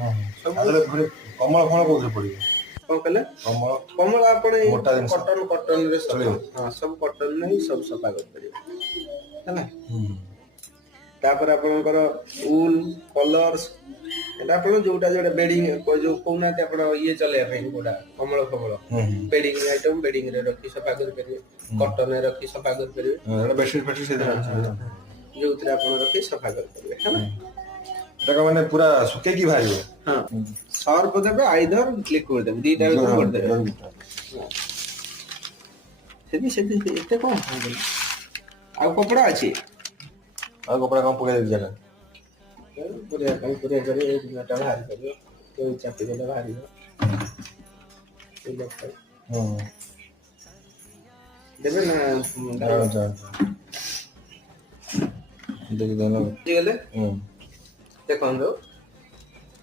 ଆଦରେ ଘରେ କମଳ ଫଳ କୋଉଥିରେ ପଡିବ? କଣ କହିଲେ? କମଳ କମଳ ଆପଣ ଏଇ ମୋଟା ଜିନିଷ କଟନରେ ଚଳିବ? ହଁ ସବୁ କଟନ ହିଁ ସବୁ ସଫା କରିପାରିବେ ହେଲା। ହୁଁ। ତାପରେ ଆପଣଙ୍କର ଉଲ କଲର୍ସ ଏଟା ଆପଣ ଯୋଉଟା ବେଡିଂ ଯୋଉ କହୁନାହାନ୍ତି ଆପଣ ଇଏ ଚଲେଇବା ପାଇଁ କୋଉଟା କମଳ ଫମଳ ହୁଁ ବେଡିଂ ଆଇଟମ ବେଡିଂ ରେ ରଖି ସଫା କରିପାରିବେ, କଟନରେ ରଖି ସଫା କରିପାରିବେ, ବେଡସିଟ୍ ଫେଡସିଟ୍ ସେଇଥିରେ ଅଛି। ଯୋଉଥିରେ ଆପଣ ରଖି ସଫା କରିପାରିବେ ହେଲା। ଏଟା ମାନେ ପୁରା ଶୁଖେଇକି ବାହାରିବ? ହଁ ସର୍ଫ ଦେବେ ଆଇଦର ଲିକ୍ୱିଡ ଦେବେ ଦିଟା ଭିତରୁ ଗୋଟେ ଦେବେ। ସେଠି ଏତେ କଣ ଆଉ କପଡା ଅଛି? ଆଉ କପଡା କଣ ପକେଇ ଦେଇଛି ନା? ପୁରେଇବା କରି ଏଇ ଦିନଟା ବାହାରି ପାରିବ ଏଇ ଚାପି ଦେଲେ ବାହାରିବ। ହୁଁ। ଦେବେ ନା ଦେଇଦେଲ। ବୁଝିଗଲେ ହୁଁ। ଦେଖନ୍ତୁ